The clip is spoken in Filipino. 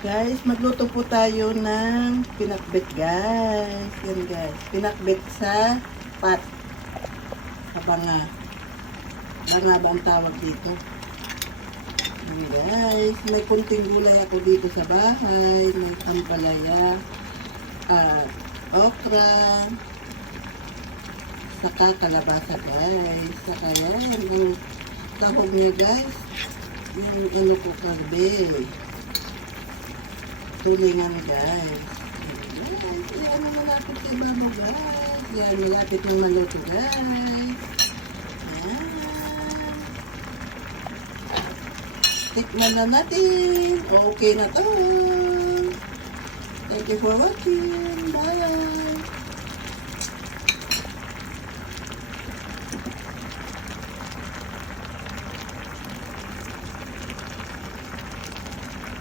Guys, magluto po tayo ng pinakbet, guys. Yan, guys. Pinakbet sa pat. Sa banga. Banga ba ang tawag dito? Yan, guys. May kunting gulay ako dito sa bahay. May ampalaya, okra, saka kalabasa, guys. Saka yan, ang tahog niya, guys. Yung ano ko, karbe. Tulingan, guys. Guys, yan na malapit kay Babo, guys. Yan, malapit ng maluto, guys. Yan. Tikman na natin. Okay na to. Thank you for watching. Bye.